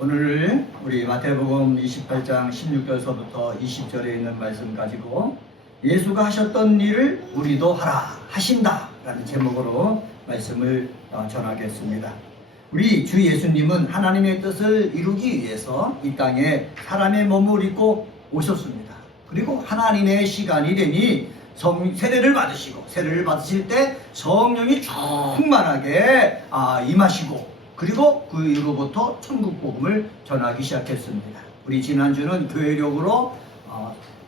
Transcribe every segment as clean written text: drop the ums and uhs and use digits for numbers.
오늘 우리 마태복음 28장 16절서부터 20절에 있는 말씀 가지고 예수가 하셨던 일을 우리도 하신다 라는 제목으로 말씀을 전하겠습니다. 우리 주 예수님은 하나님의 뜻을 이루기 위해서 이 땅에 사람의 몸을 입고 오셨습니다. 그리고 하나님의 시간이 되니 세례를 받으시고, 세례를 받으실 때 성령이 충만하게 임하시고, 그리고 그 이후로부터 천국 복음을 전하기 시작했습니다. 우리 지난주는 교회력으로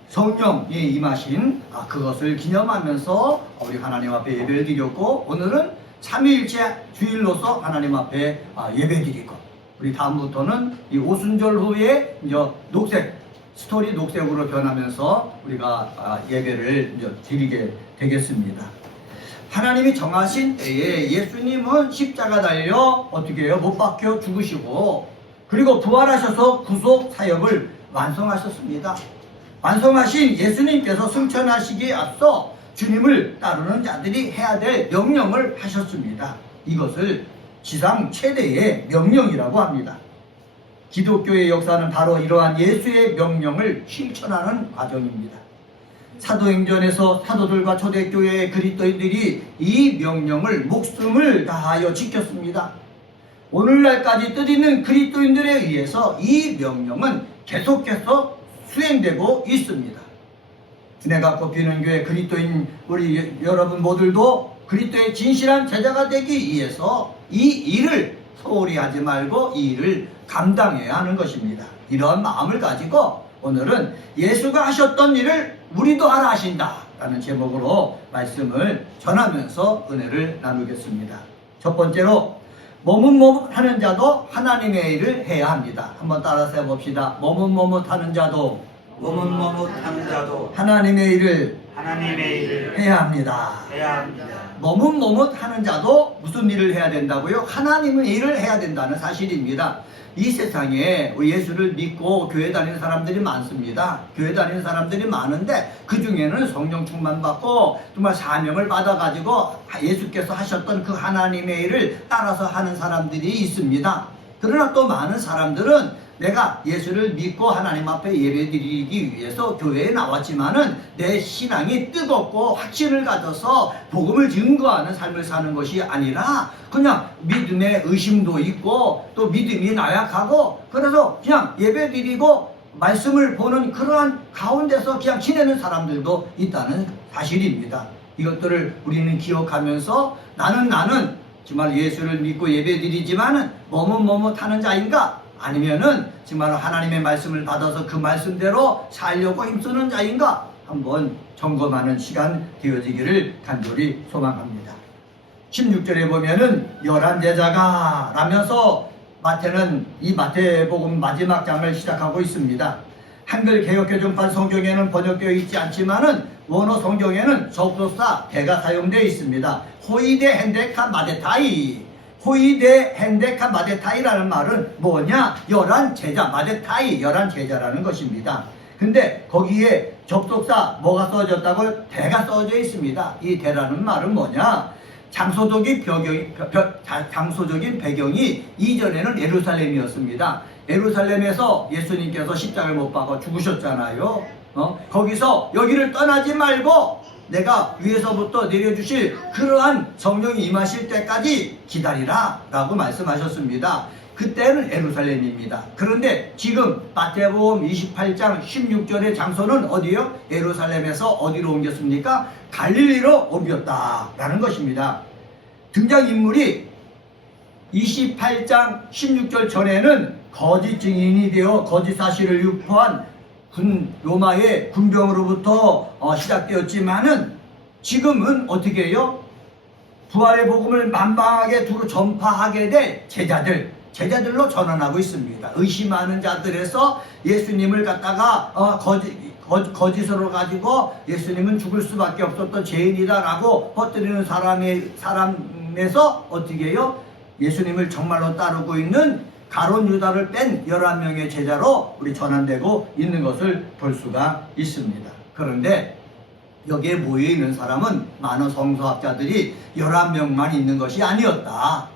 성령이 임하신 그것을 기념하면서 우리 하나님 앞에 예배를 드렸고, 오늘은 삼위일체 주일로서 하나님 앞에 예배 드리고, 우리 다음부터는 이 오순절 후에 이제 스토리 녹색으로 변하면서 우리가 예배를 이제 드리게 되겠습니다. 하나님이 정하신 때에 예수님은 십자가 달려 어떻게 해요? 못 박혀 죽으시고, 그리고 부활하셔서 구속 사역을 완성하셨습니다. 완성하신 예수님께서 승천하시기에 앞서 주님을 따르는 자들이 해야 될 명령을 하셨습니다. 이것을 지상 최대의 명령이라고 합니다. 기독교의 역사는 바로 이러한 예수의 명령을 실천하는 과정입니다. 사도행전에서 사도들과 초대교회의 그리스도인들이 이 명령을 목숨을 다하여 지켰습니다. 오늘날까지 뜻있는 그리스도인들에 의해서 이 명령은 계속해서 수행되고 있습니다. 내가 꼽히는 교회 그리스도인 우리 여러분 모두도 그리스도의 진실한 제자가 되기 위해서 이 일을 소홀히 하지 말고 이 일을 감당해야 하는 것입니다. 이런 마음을 가지고 오늘은 예수가 하셨던 일을 우리도 하신다 라는 제목으로 말씀을 전하면서 은혜를 나누겠습니다. 첫 번째로, 머뭇머뭇하는 자도 하나님의 일을 해야 합니다. 한번 따라서 해봅시다. 머뭇머뭇하는 자도 하나님의 일을 해야 합니다. 머뭇머뭇하는 자도 무슨 일을 해야 된다고요? 하나님의 일을 해야 된다는 사실입니다. 이 세상에 예수를 믿고 교회 다니는 사람들이 많습니다. 교회 다니는 사람들이 많은데 그 중에는 성령 충만 받고 정말 사명을 받아가지고 예수께서 하셨던 그 하나님의 일을 따라서 하는 사람들이 있습니다. 그러나 또 많은 사람들은 내가 예수를 믿고 하나님 앞에 예배드리기 위해서 교회에 나왔지만은 내 신앙이 뜨겁고 확신을 가져서 복음을 증거하는 삶을 사는 것이 아니라 그냥 믿음에 의심도 있고 또 믿음이 나약하고 그래서 그냥 예배드리고 말씀을 보는 그러한 가운데서 그냥 지내는 사람들도 있다는 사실입니다. 이것들을 우리는 기억하면서 나는 정말 예수를 믿고 예배드리지만은 머뭇머뭇하는 자인가? 아니면은 정말 하나님의 말씀을 받아서 그 말씀대로 살려고 힘쓰는 자인가? 한번 점검하는 시간 되어지기를 간절히 소망합니다. 16절에 보면은 11제자가 라면서 마태는 이 마태복음 마지막 장을 시작하고 있습니다. 한글 개역개정판 성경에는 번역되어 있지 않지만은 원어 성경에는 접속사 대가 사용되어 있습니다. 호이데 헨데카 마데타이. 호이데 헨데카 마데타이라는 말은 뭐냐? 11제자, 마데타이 11제자라는 것입니다. 근데 거기에 접속사 뭐가 써졌다고? 대가 써져 있습니다. 이 대라는 말은 뭐냐? 장소적인 배경이 이전에는 예루살렘이었습니다. 예루살렘에서 예수님께서 십자가를 못 박아 죽으셨잖아요. 거기서 여기를 떠나지 말고 내가 위에서부터 내려주실 그러한 성령이 임하실 때까지 기다리라 라고 말씀하셨습니다. 그때는 예루살렘입니다. 그런데 지금 마태복음 28장 16절의 장소는 어디요? 예루살렘에서 어디로 옮겼습니까? 갈릴리로 옮겼다라는 것입니다. 등장인물이 28장 16절 전에는 거짓 증인이 되어 거짓 사실을 유포한 로마의 군병으로부터 시작되었지만은 지금은 어떻게 해요? 부활의 복음을 만방하게 두루 전파하게 될 제자들로 전환하고 있습니다. 의심하는 자들에서 예수님을 갖다가 거짓으로 가지고 예수님은 죽을 수밖에 없었던 죄인이다라고 퍼뜨리는 사람에서 어떻게 해요? 예수님을 정말로 따르고 있는 가룟 유다를 뺀 11명의 제자로 우리 전환되고 있는 것을 볼 수가 있습니다. 그런데 여기에 모여있는 사람은 많은 성서학자들이 11명만 있는 것이 아니었다.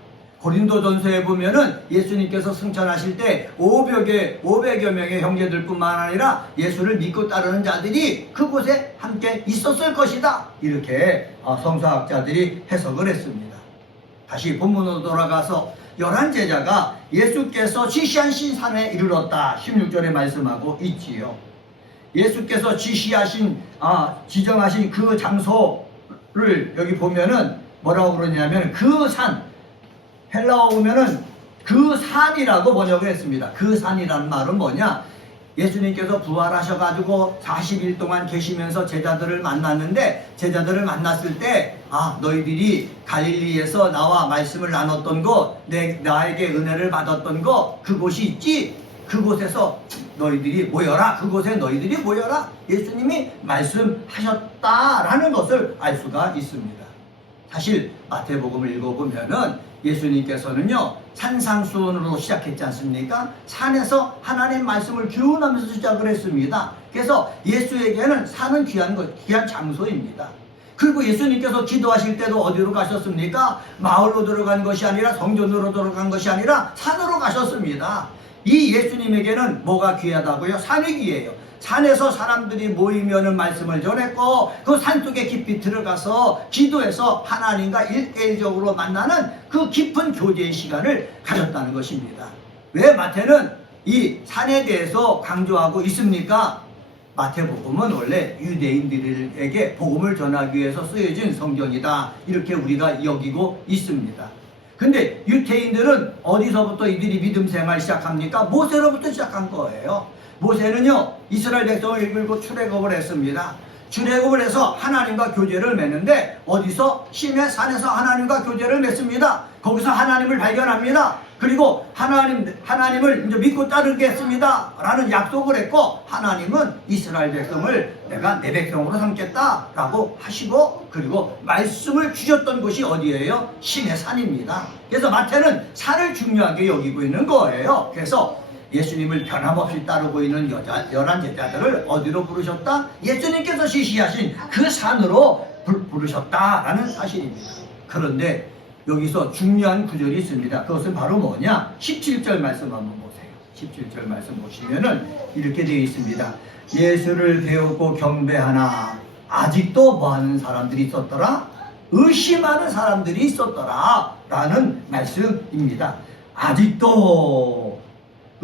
고린도전서에 보면은 예수님께서 승천하실 때 500여 명의 형제들뿐만 아니라 예수를 믿고 따르는 자들이 그곳에 함께 있었을 것이다. 이렇게 성서학자들이 해석을 했습니다. 다시 본문으로 돌아가서 11제자가 예수께서 지시하신 산에 이르렀다. 16절에 말씀하고 있지요. 예수께서 지정하신 그 장소를 여기 보면은 뭐라고 그러냐면 그 산, 헬라어 보면은 그 산이라고 번역을 했습니다. 그 산이라는 말은 뭐냐? 예수님께서 부활하셔가지고 40일 동안 계시면서 제자들을 만났는데, 제자들을 만났을 때 너희들이 갈릴리에서 나와 말씀을 나눴던 곳, 나에게 은혜를 받았던 곳, 그곳이 있지? 그곳에서 너희들이 모여라. 그곳에 너희들이 모여라. 예수님이 말씀하셨다라는 것을 알 수가 있습니다. 사실 마태복음을 읽어보면은 예수님께서는요 산상수훈으로 시작했지 않습니까? 산에서 하나님 말씀을 교훈하면서 시작을 했습니다. 그래서 예수에게는 산은 귀한 장소입니다. 그리고 예수님께서 기도하실 때도 어디로 가셨습니까? 마을로 들어간 것이 아니라 성전으로 들어간 것이 아니라 산으로 가셨습니다. 이 예수님에게는 뭐가 귀하다고요? 산이 귀해요. 산에서 사람들이 모이면은 말씀을 전했고, 그 산속에 깊이 들어가서 기도해서 하나님과 일대일적으로 만나는 그 깊은 교제의 시간을 가졌다는 것입니다. 왜 마태는 이 산에 대해서 강조하고 있습니까? 마태복음은 원래 유대인들에게 복음을 전하기 위해서 쓰여진 성경이다, 이렇게 우리가 여기고 있습니다. 근데 유대인들은 어디서부터 이들이 믿음 생활 시작합니까? 모세로부터 시작한 거예요. 모세는요 이스라엘 백성을 이끌고 출애굽을 했습니다. 출애굽을 해서 하나님과 교제를 맺는데, 어디서? 시내 산에서 하나님과 교제를 맺습니다. 거기서 하나님을 발견합니다. 그리고 하나님을 이제 믿고 따르겠습니다 라는 약속을 했고, 하나님은 이스라엘 백성을 내가 내 백성으로 삼겠다 라고 하시고, 그리고 말씀을 주셨던 곳이 어디예요? 시내 산입니다. 그래서 마태는 산을 중요하게 여기고 있는 거예요. 그래서 예수님을 변함없이 따르고 있는 11제자들을 어디로 부르셨다? 예수님께서 지시하신 그 산으로 부르셨다라는 사실입니다. 그런데 여기서 중요한 구절이 있습니다. 그것은 바로 뭐냐? 17절 말씀 한번 보세요. 17절 말씀 보시면은 이렇게 되어 있습니다. 예수를 배우고 경배하나 아직도 뭐하는 사람들이 있었더라? 의심하는 사람들이 있었더라 라는 말씀입니다. 아직도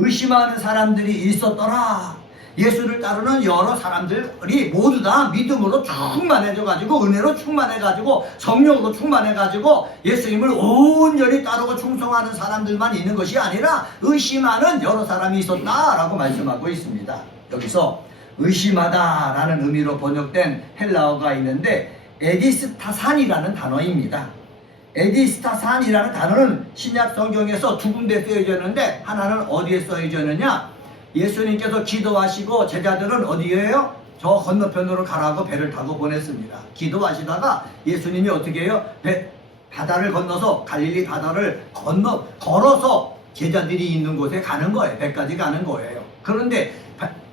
의심하는 사람들이 있었더라. 예수를 따르는 여러 사람들이 모두 다 믿음으로 충만해져가지고, 은혜로 충만해가지고, 성령으로 충만해가지고 예수님을 온전히 따르고 충성하는 사람들만 있는 것이 아니라 의심하는 여러 사람이 있었다라고 말씀하고 있습니다. 여기서 의심하다라는 의미로 번역된 헬라어가 있는데 에디스타산이라는 단어입니다. 에디스타산이라는 단어는 신약 성경에서 두 군데 쓰여졌는데, 하나는 어디에 쓰여졌느냐? 예수님께서 기도하시고 제자들은 어디에요? 저 건너편으로 가라고 배를 타고 보냈습니다. 기도하시다가 예수님이 어떻게 해요? 바다를 건너서 갈릴리 바다를 걸어서 제자들이 있는 곳에 가는 거예요. 배까지 가는 거예요. 그런데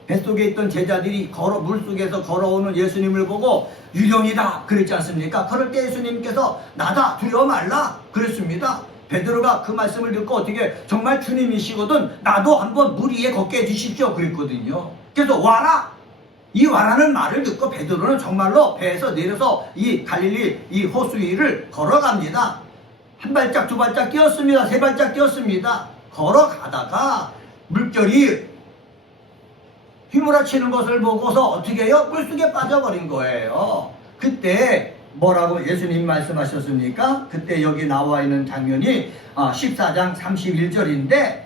뱃속에 있던 제자들이 물속에서 걸어오는 예수님을 보고 유령이다 그랬지 않습니까? 그럴 때 예수님께서 나다, 두려워 말라 그랬습니다. 베드로가 그 말씀을 듣고 어떻게, 정말 주님이시거든 나도 한번 물 위에 걷게 해주십시오 그랬거든요. 그래서 와라, 이 와라는 말을 듣고 베드로는 정말로 배에서 내려서 이 갈릴리 이 호수 위를 걸어갑니다. 한 발짝 두 발짝 뛰었습니다. 세 발짝 뛰었습니다. 걸어가다가 물결이 휘몰아치는 것을 보고서 어떻게 해요? 물속에 빠져버린 거예요. 그때 뭐라고 예수님 말씀하셨습니까? 그때 여기 나와 있는 장면이 14장 31절인데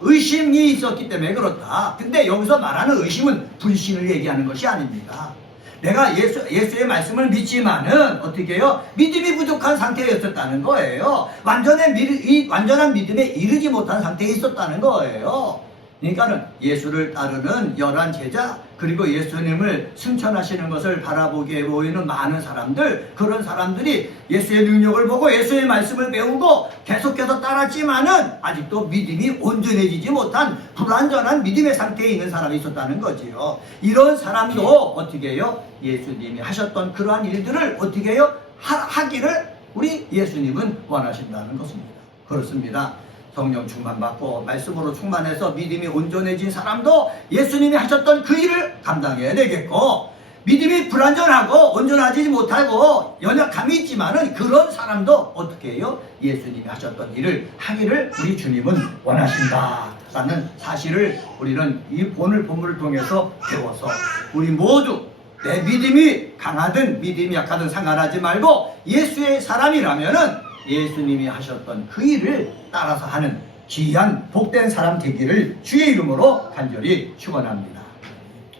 의심이 있었기 때문에 그렇다. 근데 여기서 말하는 의심은 불신을 얘기하는 것이 아닙니다. 내가 예수의 말씀을 믿지만은 어떻게 해요? 믿음이 부족한 상태였었다는 거예요. 완전한 믿음에 이르지 못한 상태에 있었다는 거예요. 그러니까는 예수를 따르는 11제자, 그리고 예수님을 승천하시는 것을 바라보기에 모이는 많은 사람들, 그런 사람들이 예수의 능력을 보고 예수의 말씀을 배우고 계속해서 따랐지만은 아직도 믿음이 온전해지지 못한 불완전한 믿음의 상태에 있는 사람이 있었다는 거지요. 이런 사람도 어떻게 해요? 예수님이 하셨던 그러한 일들을 어떻게 해요? 하기를 우리 예수님은 원하신다는 것입니다. 그렇습니다. 성령 충만받고 말씀으로 충만해서 믿음이 온전해진 사람도 예수님이 하셨던 그 일을 감당해야 되겠고, 믿음이 불완전하고 온전하지 못하고 연약함이 있지만은 그런 사람도 어떻게 해요? 예수님이 하셨던 일을 하기를 우리 주님은 원하신다라는 사실을 우리는 이 오늘 본문을 통해서 배워서 우리 모두 내 믿음이 강하든 믿음이 약하든 상관하지 말고 예수의 사람이라면은 예수님이 하셨던 그 일을 따라서 하는 귀한 복된 사람 되기를 주의 이름으로 간절히 축원합니다.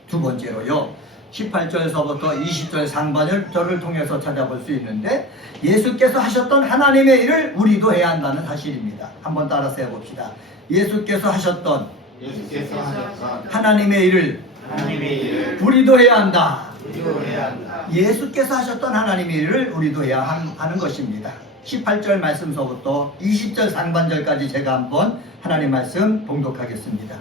두 번째로요, 18절에서부터 20절 상반절을 통해서 찾아볼 수 있는데, 예수께서 하셨던 하나님의 일을 우리도 해야 한다는 사실입니다. 한번 따라서 해봅시다. 예수께서 하셨던 하나님의 일을 우리도 해야 한다. 예수께서 하셨던 하나님의 일을 우리도 해야 하는 것입니다. 18절 말씀서부터 20절 상반절까지 제가 한번 하나님 말씀 봉독하겠습니다.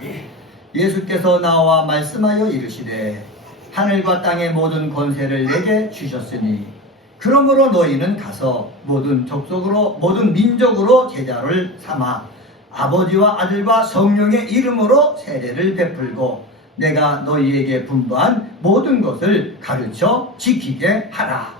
예수께서 나와 말씀하여 이르시되 하늘과 땅의 모든 권세를 내게 주셨으니 그러므로 너희는 가서 모든 족속으로 모든 민족으로 제자를 삼아 아버지와 아들과 성령의 이름으로 세례를 베풀고 내가 너희에게 분부한 모든 것을 가르쳐 지키게 하라.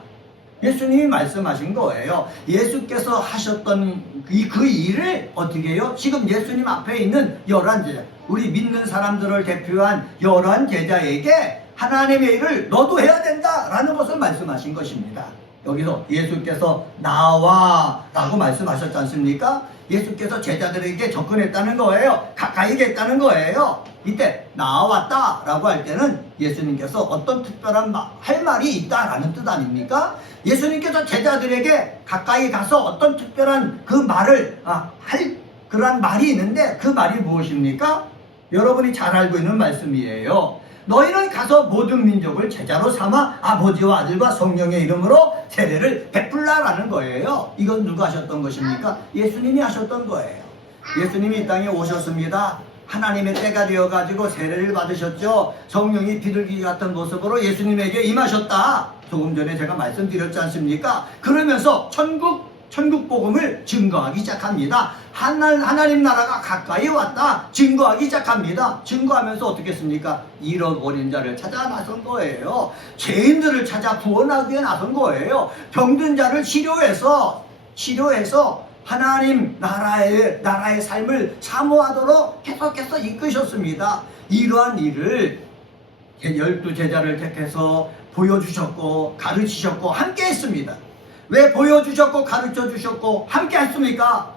예수님이 말씀하신 거예요. 예수께서 하셨던 그 일을 어떻게 해요? 지금 예수님 앞에 있는 11제자, 우리 믿는 사람들을 대표한 11제자에게 하나님의 일을 너도 해야 된다라는 것을 말씀하신 것입니다. 여기서 예수께서 나와 라고 말씀하셨지 않습니까? 예수께서 제자들에게 접근했다는 거예요. 가까이 겠다는 거예요. 이때 나왔다 라고 할 때는 예수님께서 어떤 특별한 할 말이 있다라는 뜻 아닙니까? 예수님께서 제자들에게 가까이 가서 어떤 특별한 그 말을 할 그런 말이 있는데, 그 말이 무엇입니까? 여러분이 잘 알고 있는 말씀이에요. 너희는 가서 모든 민족을 제자로 삼아 아버지와 아들과 성령의 이름으로 세례를 베풀라라는 거예요. 이건 누가 하셨던 것입니까? 예수님이 하셨던 거예요. 예수님이 이 땅에 오셨습니다. 하나님의 때가 되어가지고 세례를 받으셨죠. 성령이 비둘기 같은 모습으로 예수님에게 임하셨다. 조금 전에 제가 말씀드렸지 않습니까? 그러면서 천국 복음을 증거하기 시작합니다. 하나님 나라가 가까이 왔다 증거하기 시작합니다. 증거하면서 어떻게 했습니까? 잃어버린 자를 찾아 나선 거예요. 죄인들을 찾아 구원하기 위해 나선 거예요. 병든 자를 치료해서 하나님 나라의 삶을 사모하도록 계속해서 이끄셨습니다. 이러한 일을 12제자를 택해서 보여주셨고 가르치셨고 함께 했습니다. 왜 보여주셨고 가르쳐주셨고 함께 했습니까?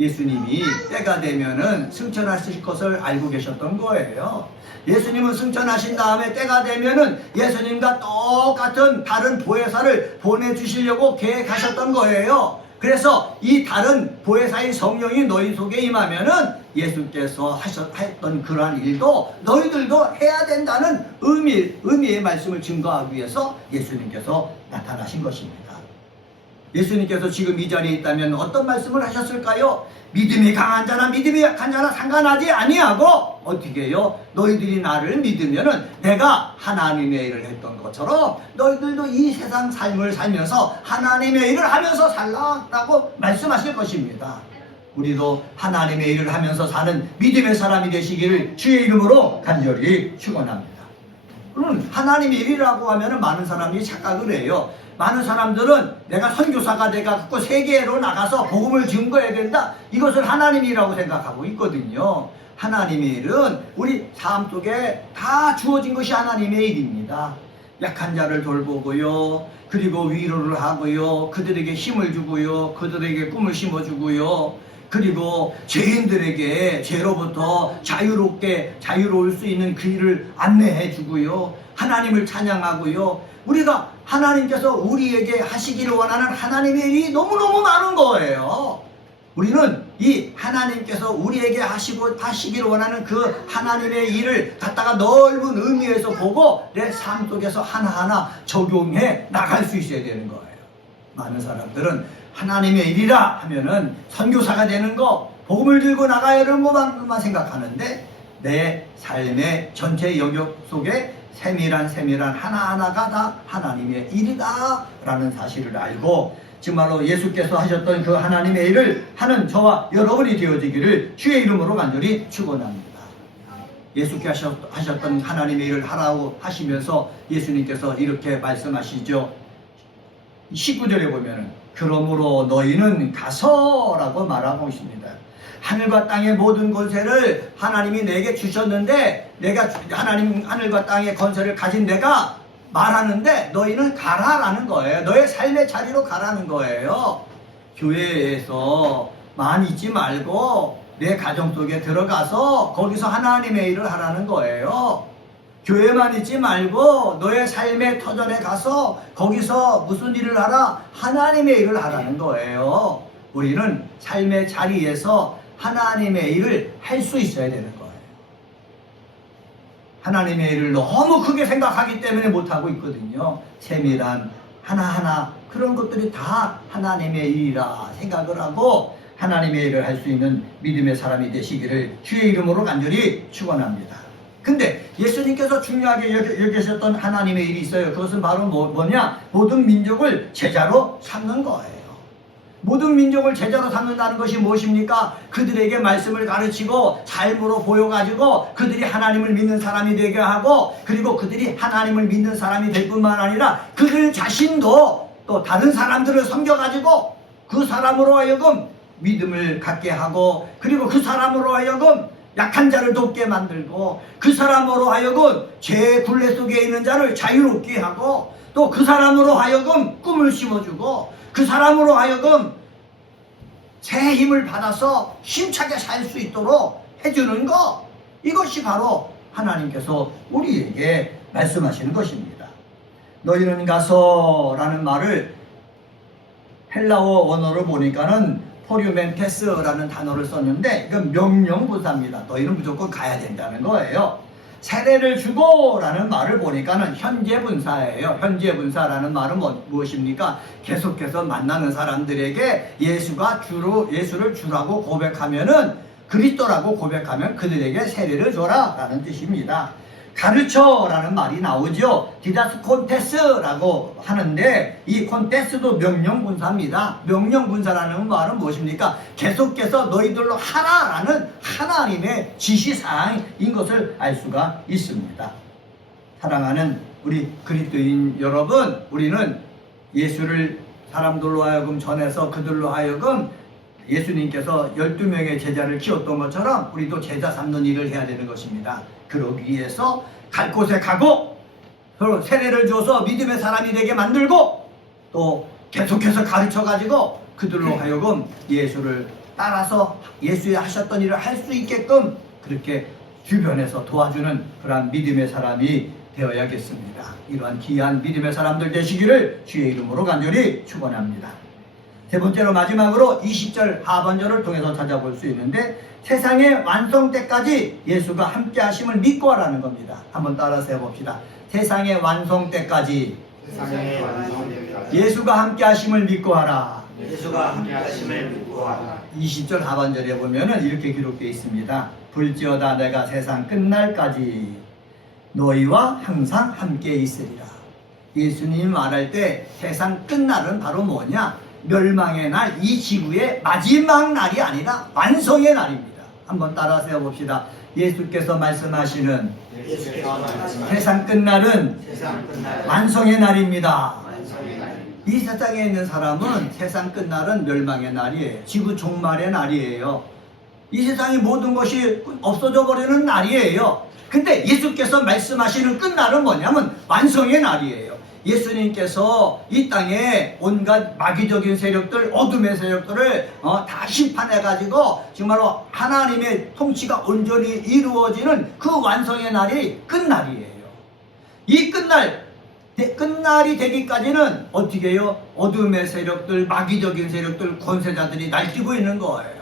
예수님이 때가 되면은 승천하실 것을 알고 계셨던 거예요. 예수님은 승천하신 다음에 때가 되면은 예수님과 똑같은 다른 보혜사를 보내주시려고 계획하셨던 거예요. 그래서 이 다른 보혜사의 성령이 너희 속에 임하면은 예수께서 했던 그러한 일도 너희들도 해야 된다는 의미의 말씀을 증거하기 위해서 예수님께서 나타나신 것입니다. 예수님께서 지금 이 자리에 있다면 어떤 말씀을 하셨을까요? 믿음이 강한 자나 믿음이 약한 자나 상관하지 아니하고 어떻게 해요? 너희들이 나를 믿으면은 내가 하나님의 일을 했던 것처럼 너희들도 이 세상 삶을 살면서 하나님의 일을 하면서 살라라고 말씀하실 것입니다. 우리도 하나님의 일을 하면서 사는 믿음의 사람이 되시기를 주의 이름으로 간절히 축원합니다. 그럼 하나님의 일이라고 하면은 많은 사람들이 착각을 해요. 많은 사람들은 내가 선교사가 돼갖고 세계로 나가서 복음을 증거해야 된다, 이것을 하나님이라고 생각하고 있거든요. 하나님의 일은 우리 삶 속에 다 주어진 것이 하나님의 일입니다. 약한 자를 돌보고요, 그리고 위로를 하고요, 그들에게 힘을 주고요, 그들에게 꿈을 심어주고요, 그리고 죄인들에게 죄로부터 자유로울 수 있는 그 일을 안내해 주고요, 하나님을 찬양하고요. 우리가 하나님께서 우리에게 하시기를 원하는 하나님의 일이 너무너무 많은 거예요. 우리는 이 하나님께서 우리에게 하시기를 원하는 그 하나님의 일을 갖다가 넓은 의미에서 보고 내 삶 속에서 하나하나 적용해 나갈 수 있어야 되는 거예요. 많은 사람들은 하나님의 일이라 하면은 선교사가 되는 거, 복음을 들고 나가야 하는 것만 생각하는데, 내 삶의 전체 영역 속에 세밀한 하나하나가 다 하나님의 일이다 라는 사실을 알고 정말로 예수께서 하셨던 그 하나님의 일을 하는 저와 여러분이 되어지기를 주의 이름으로 간절히 축원합니다. 예수께서 하셨던 하나님의 일을 하라고 하시면서 예수님께서 이렇게 말씀하시죠. 19절에 보면은 그러므로 너희는 가서라고 말하고 있습니다. 하늘과 땅의 모든 권세를 하나님이 내게 주셨는데 내가 하늘과 땅의 권세를 가진 내가 말하는데 너희는 가라라는 거예요. 너의 삶의 자리로 가라는 거예요. 교회에서 만 있지 말고 내 가정 속에 들어가서 거기서 하나님의 일을 하라는 거예요. 교회만 있지 말고 너의 삶의 터전에 가서 거기서 무슨 일을 하라? 하나님의 일을 하라는 거예요. 우리는 삶의 자리에서 하나님의 일을 할 수 있어야 되는 거예요. 하나님의 일을 너무 크게 생각하기 때문에 못하고 있거든요. 세밀한 하나하나 그런 것들이 다 하나님의 일이라 생각을 하고 하나님의 일을 할 수 있는 믿음의 사람이 되시기를 주의 이름으로 간절히 축원합니다. 근데 예수님께서 중요하게 여기셨던 하나님의 일이 있어요. 그것은 바로 뭐냐? 모든 민족을 제자로 삼는 거예요. 모든 민족을 제자로 삼는다는 것이 무엇입니까? 그들에게 말씀을 가르치고 삶으로 보여가지고 그들이 하나님을 믿는 사람이 되게 하고 그리고 그들이 하나님을 믿는 사람이 될 뿐만 아니라 그들 자신도 또 다른 사람들을 섬겨가지고 그 사람으로 하여금 믿음을 갖게 하고 그리고 그 사람으로 하여금 약한 자를 돕게 만들고 그 사람으로 하여금 죄의 굴레 속에 있는 자를 자유롭게 하고 또 그 사람으로 하여금 꿈을 심어주고 그 사람으로 하여금 새 힘을 받아서 힘차게 살 수 있도록 해주는 것, 이것이 바로 하나님께서 우리에게 말씀하시는 것입니다. 너희는 가서라는 말을 헬라어 원어로 보니까는 포류멘테스라는 단어를 썼는데 이건 명령부사입니다. 너희는 무조건 가야 된다는 거예요. 세례를 주고라는 말을 보니까는 현재분사예요. 현재분사라는 말은 무엇입니까? 계속해서 만나는 사람들에게 예수를 주라고 고백하면은 그리스도라고 고백하면 그들에게 세례를 줘라 라는 뜻입니다. 가르쳐라는 말이 나오죠. 디다스 콘테스라고 하는데 이 콘테스도 명령분사입니다. 명령분사라는 말은 무엇입니까? 계속해서 너희들로 하라라는 하나님의 지시사항인 것을 알 수가 있습니다. 사랑하는 우리 그리스도인 여러분, 우리는 예수를 사람들로 하여금 전해서 그들로 하여금 예수님께서 12명의 제자를 키웠던 것처럼 우리도 제자 삼는 일을 해야 되는 것입니다. 그러기 위해서 갈 곳에 가고 서로 세례를 줘서 믿음의 사람이 되게 만들고 또 계속해서 가르쳐가지고 그들로 하여금 예수를 따라서 예수의 하셨던 일을 할 수 있게끔 그렇게 주변에서 도와주는 그러한 믿음의 사람이 되어야겠습니다. 이러한 귀한 믿음의 사람들 되시기를 주의 이름으로 간절히 축원합니다. 세 번째로 마지막으로 20절 하반절을 통해서 찾아볼 수 있는데 세상의 완성 때까지 예수가 함께 하심을 믿고 하라는 겁니다. 한번 따라서 해봅시다. 세상의 완성 때까지 예수가 함께 하심을 믿고 하라. 예수가 함께 하심을 믿고 하라. 20절 하반절에 보면은 이렇게 기록되어 있습니다. 볼지어다 내가 세상 끝날까지 너희와 항상 함께 있으리라. 예수님이 말할 때 세상 끝날은 바로 뭐냐? 멸망의 날, 이 지구의 마지막 날이 아니라 완성의 날입니다. 한번 따라서 해봅시다. 예수께서 말씀하시는 세상 끝날은 완성의 날입니다. 이 세상에 있는 사람은 세상 끝날은 멸망의 날이에요. 지구 종말의 날이에요. 이 세상의 모든 것이 없어져 버리는 날이에요. 근데 예수께서 말씀하시는 끝날은 뭐냐면 완성의 날이에요. 예수님께서 이 땅에 온갖 마귀적인 세력들, 어둠의 세력들을 다 심판해가지고 정말로 하나님의 통치가 온전히 이루어지는 그 완성의 날이 끝날이에요. 이 끝날이 되기까지는 어떻게 해요? 어둠의 세력들, 마귀적인 세력들, 권세자들이 날뛰고 있는 거예요.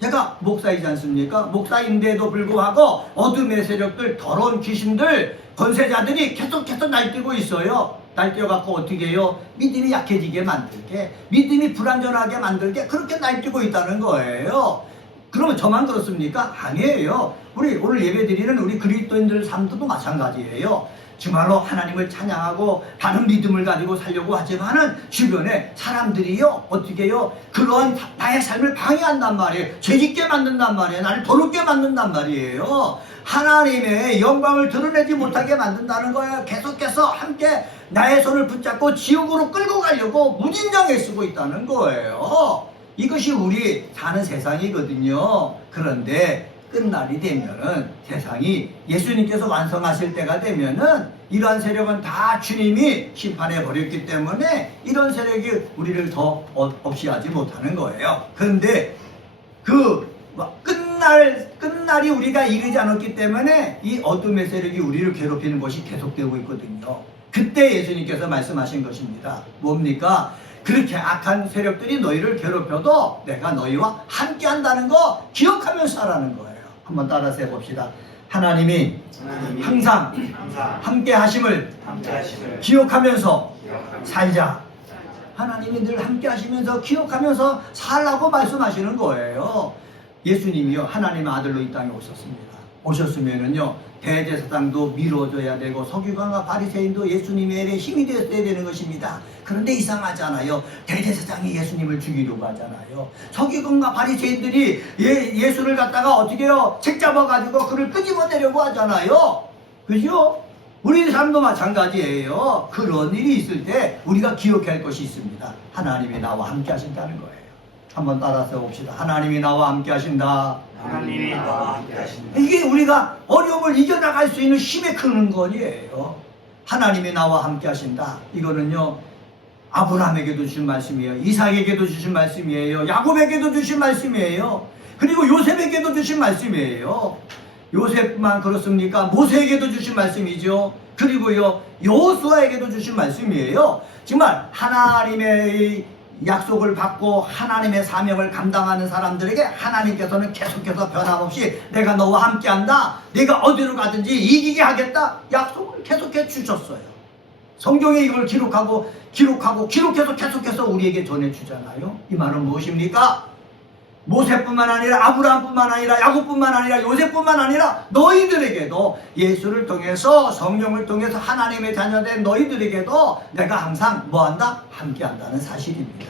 제가 목사이지 않습니까? 목사인데도 불구하고 어둠의 세력들, 더러운 귀신들, 권세자들이 계속해서 날뛰고 있어요. 날뛰어갖고 어떻게 해요? 믿음이 약해지게 만들게, 믿음이 불완전하게 만들게 그렇게 날뛰고 있다는 거예요. 그러면 저만 그렇습니까? 아니에요. 우리 오늘 예배드리는 우리 그리스도인들 삶도 마찬가지예요. 정말로 하나님을 찬양하고 바른 믿음을 가지고 살려고 하지만은 주변에 사람들이요 어떻게 해요? 그러한 나의 삶을 방해한단 말이에요. 죄짓게 만든단 말이에요. 나를 더럽게 만든단 말이에요. 하나님의 영광을 드러내지 못하게 만든다는 거예요. 계속해서 함께 나의 손을 붙잡고 지옥으로 끌고 가려고 무진장에 쓰고 있다는 거예요. 이것이 우리 사는 세상이거든요. 그런데 끝날이 되면은 세상이 예수님께서 완성하실 때가 되면은 이러한 세력은 다 주님이 심판해 버렸기 때문에 이런 세력이 우리를 더 없이 하지 못하는 거예요. 그런데 그 끝날이 우리가 이르지 않았기 때문에 이 어둠의 세력이 우리를 괴롭히는 것이 계속되고 있거든요. 그때 예수님께서 말씀하신 것입니다. 뭡니까? 그렇게 악한 세력들이 너희를 괴롭혀도 내가 너희와 함께 한다는 거 기억하면서 하라는 거예요. 한번 따라서 해봅시다. 하나님이 항상 함께 하심을 기억하면서 살자. 하나님이 늘 함께 하시면서 기억하면서 살라고 말씀하시는 거예요. 예수님이요 하나님의 아들로 이 땅에 오셨습니다. 오셨으면은요 대제사장도 미뤄져야 되고 서기관과 바리새인도 예수님의 일에 힘이 되어야 되는 것입니다. 그런데 이상하잖아요. 대제사장이 예수님을 죽이려고 하잖아요. 서기관과 바리새인들이 예수를 갖다가 어떻게 해요? 책 잡아가지고 그를 끄집어내려고 하잖아요. 그죠? 우리 삶도 마찬가지예요. 그런 일이 있을 때 우리가 기억해야 할 것이 있습니다. 하나님이 나와 함께 하신다는 거예요. 한번 따라서 봅시다. 하나님이 나와 함께 하신다. 하나님이 나와 함께 하신다. 이게 우리가 어려움을 이겨나갈 수 있는 힘의 근원이에요. 하나님이 나와 함께 하신다. 이거는요 아브라함에게도 주신 말씀이에요. 이삭에게도 주신 말씀이에요. 야곱에게도 주신 말씀이에요. 그리고 요셉에게도 주신 말씀이에요. 요셉만 그렇습니까? 모세에게도 주신 말씀이죠. 그리고요 여호수아에게도 주신 말씀이에요. 정말 하나님의 약속을 받고 하나님의 사명을 감당하는 사람들에게 하나님께서는 계속해서 변함없이 내가 너와 함께한다. 네가 어디로 가든지 이기게 하겠다. 약속을 계속해 주셨어요. 성경에 이걸 기록해서 계속해서 우리에게 전해주잖아요. 이 말은 무엇입니까? 모세뿐만 아니라 아브라함뿐만 아니라 야곱뿐만 아니라 요셉뿐만 아니라 너희들에게도 예수를 통해서 성령을 통해서 하나님의 자녀된 너희들에게도 내가 항상 뭐한다? 함께한다는 사실입니다.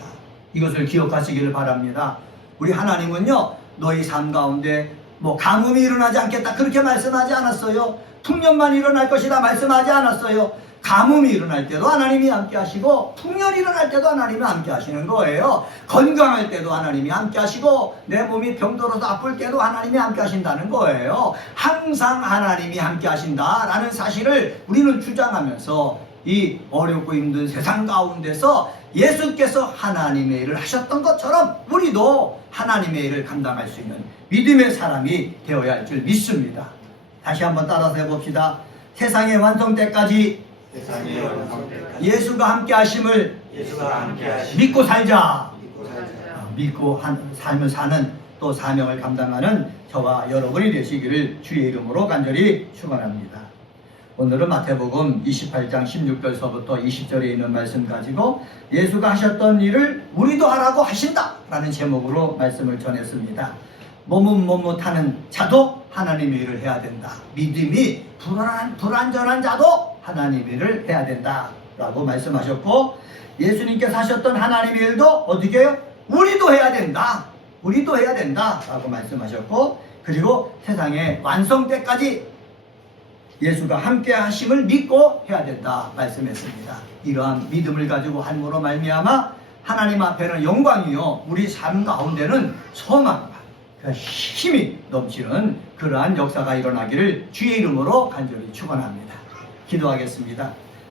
이것을 기억하시기를 바랍니다. 우리 하나님은요 너희 삶 가운데 뭐 가뭄이 일어나지 않겠다 그렇게 말씀하지 않았어요. 풍년만 일어날 것이다 말씀하지 않았어요. 가뭄이 일어날 때도 하나님이 함께 하시고 풍년이 일어날 때도 하나님이 함께 하시는 거예요. 건강할 때도 하나님이 함께 하시고 내 몸이 병들어서 아플 때도 하나님이 함께 하신다는 거예요. 항상 하나님이 함께 하신다라는 사실을 우리는 주장하면서 이 어렵고 힘든 세상 가운데서 예수께서 하나님의 일을 하셨던 것처럼 우리도 하나님의 일을 감당할 수 있는 믿음의 사람이 되어야 할 줄 믿습니다. 다시 한번 따라서 해봅시다. 세상의 완성 때까지 예수가 함께 하심을 믿고 살자. 믿고 삶을 사는 또 사명을 감당하는 저와 여러분이 되시기를 주의 이름으로 간절히 축원합니다. 오늘은 마태복음 28장 16절서부터 20절에 있는 말씀 가지고 예수가 하셨던 일을 우리도 하라고 하신다 라는 제목으로 말씀을 전했습니다. 머뭇머뭇하는 자도 하나님의 일을 해야 된다. 믿음이 불완전한 자도 하나님의 일을 해야 된다 라고 말씀하셨고 예수님께서 하셨던 하나님의 일도 어떻게 해요? 우리도 해야 된다. 우리도 해야 된다 라고 말씀하셨고 그리고 세상의 완성 때까지 예수가 함께 하심을 믿고 해야 된다 말씀했습니다. 이러한 믿음을 가지고 함으로 말미암아 하나님 앞에는 영광이요 우리 삶 가운데는 소망과 힘이 넘치는 그러한 역사가 일어나기를 주의 이름으로 간절히 축원합니다. 기도하겠습니다.